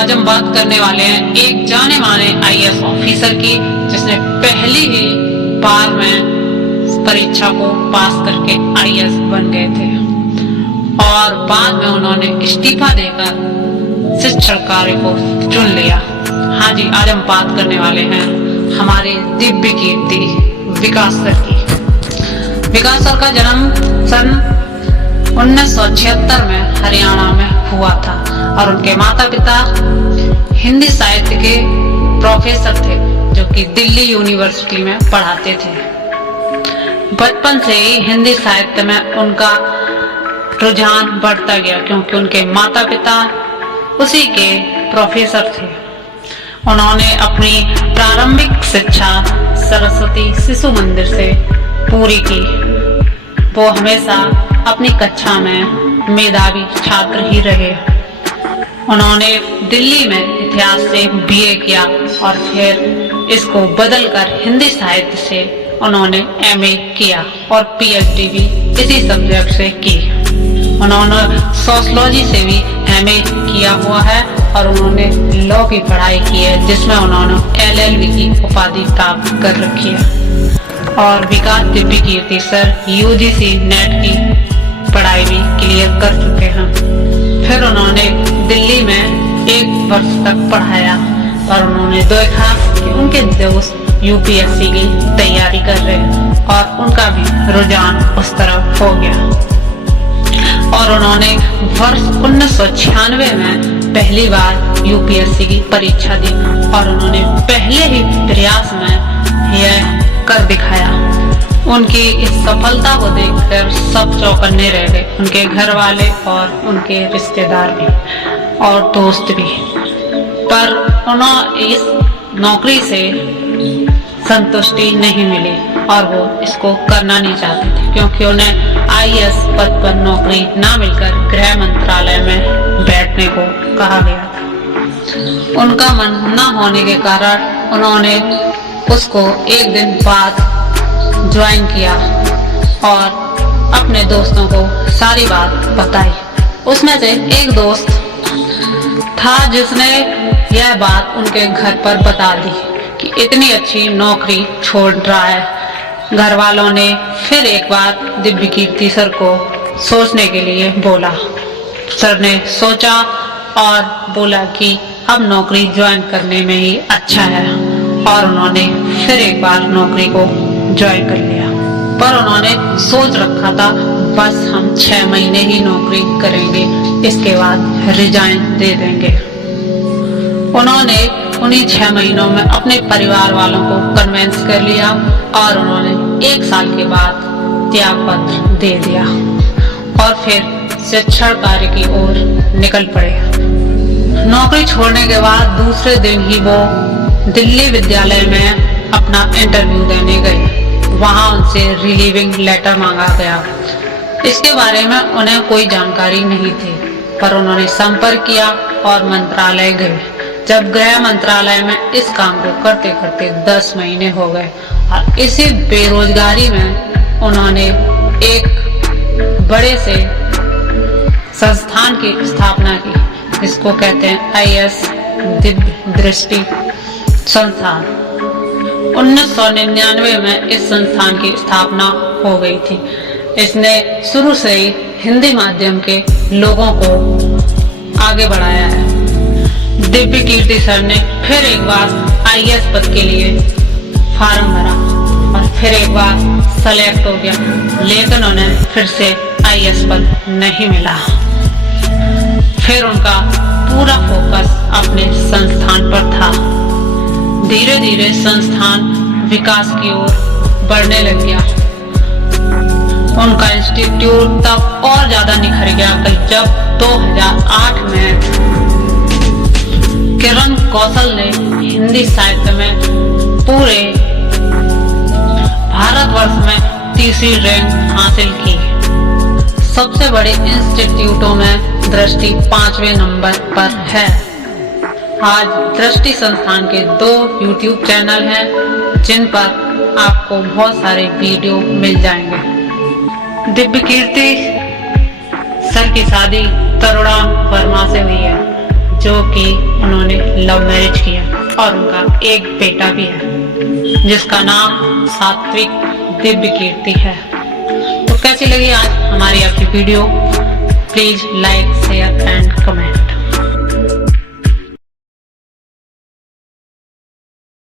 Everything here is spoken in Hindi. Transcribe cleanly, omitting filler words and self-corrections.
आज हम बात करने वाले हैं एक जाने माने आईएएस ऑफिसर की, जिसने पहली ही बार में परीक्षा को पास करके आईएएस बन गए थे और बाद में उन्होंने इस्तीफा देकर शिक्षण कार्य को चुन लिया। हाँ जी, आज हम बात करने वाले हैं हमारे दिव्य कीर्ति विकास सर की। विकास सर का जन्म सन 1976 में हरियाणा में हुआ था और उनके माता पिता हिंदी साहित्य के प्रोफेसर थे जो कि दिल्ली यूनिवर्सिटी में पढ़ाते थे। बचपन से ही हिंदी साहित्य में उनका रुझान बढ़ता गया क्योंकि उनके माता पिता उसी के प्रोफेसर थे। उन्होंने अपनी प्रारंभिक शिक्षा सरस्वती शिशु मंदिर से पूरी की। वो हमेशा अपनी कक्षा में मेधावी छात्र ही रहे। उन्होंने दिल्ली में इतिहास से बीए किया और फिर इसको बदलकर हिंदी साहित्य से उन्होंने एमए किया और पीएचडी भी इसी सब्जेक्ट से की। उन्होंने सोशियोलॉजी से भी एमए किया हुआ है और उन्होंने लॉ की पढ़ाई की है जिसमें उन्होंने एलएलबी की उपाधि प्राप्त कर रखी है। और विकास दिव्य कीर्ति सर यूजीसी नेट की पढ़ाई भी क्लियर कर चुके हैं। फिर उन्होंने दिल्ली में 1 वर्ष तक पढ़ाया और उन्होंने देखा कि उनके दोस्त यूपीएससी की तैयारी कर रहे और उनका भी रुझान उस तरफ हो गया और उन्होंने वर्ष 1996 में पहली बार यूपीएससी की परीक्षा दी और उन्होंने पहले ही प्रयास में यह कर दिखाया। उनकी इस सफलता को देखकर सब चौकन्ने रह गए, उनके घर वाले और उनके रिश्तेदार भी और दोस्त भी। पर उन्हें इस नौकरी से संतुष्टि नहीं मिली और वो इसको करना नहीं चाहते थे क्योंकि उन्हें आईएएस पद पर नौकरी ना मिलकर गृह मंत्रालय में बैठने को कहा गया था। उनका मन न होने के कारण उन्होंने उसको एक दिन बाद ज्वाइन किया और अपने दोस्तों को सारी बात बताई। उसमें से एक दोस्त था जिसने यह बात उनके घर पर बता दी कि इतनी अच्छी नौकरी छोड़ रहा है। घर वालों ने फिर एक बार दिव्य कीर्ति सर को सोचने के लिए बोला। सर ने सोचा और बोला कि अब नौकरी ज्वाइन करने में ही अच्छा है और उन्होंने फिर एक बार नौकरी को ज्वाइन कर लिया। पर उन्होंने सोच रखा था बस हम 6 महीने ही नौकरी करेंगे, इसके बाद रिजाइन दे देंगे। उन्होंने उन्हीं 6 महीनों में अपने परिवार वालों को कन्विंस कर लिया और उन्होंने 1 साल के बाद त्याग पत्र दे दिया और फिर शिक्षण कार्य की ओर निकल पड़े। नौकरी छोड़ने के बाद दूसरे दिन ही वो दिल्ली विद्यालय में अपना इंटरव्यू देने गए। वहां उनसे रिलीविंग लेटर मांगा गया। इसके बारे में उन्हें कोई जानकारी नहीं थी पर उन्होंने संपर्क किया और मंत्रालय गए। जब गृह मंत्रालय में इस काम को करते करते 10 महीने हो गए और इसी बेरोजगारी में उन्होंने एक बड़े से संस्थान की स्थापना की जिसको कहते हैं आईएएस दिव्य दृष्टि संस्थान। 1999 में इस संस्थान की स्थापना हो गई थी। इसने शुरू से ही हिंदी माध्यम के लोगों को आगे बढ़ाया है। दिव्य कीर्ति सर ने फिर एक बार आईएएस पद के लिए फार्म भरा और फिर एक बार सेलेक्ट हो गया, लेकिन उन्हें फिर से आईएएस पद नहीं मिला। फिर उनका पूरा फोकस अपने संस्थान पर था। धीरे धीरे संस्थान विकास की ओर बढ़ने लग गया। उनका इंस्टीट्यूट तब और ज्यादा निखर गया जब 2008 में किरण कौशल ने हिंदी साहित्य में पूरे भारतवर्ष में तीसरी रैंक हासिल की। सबसे बड़े इंस्टीट्यूटों में दृष्टि 5वें नंबर पर है। आज दृष्टि संस्थान के 2 YouTube चैनल हैं जिन पर आपको बहुत सारे वीडियो मिल जाएंगे। दिव्य कीर्ति सर की शादी तरुणा वर्मा से हुई है। जो कि उन्होंने लव मैरिज किया और उनका एक बेटा भी है जिसका नाम सात्विक दिव्य कीर्ति है। तो कैसी लगी आज हमारी आपकी video? Please like share and comment.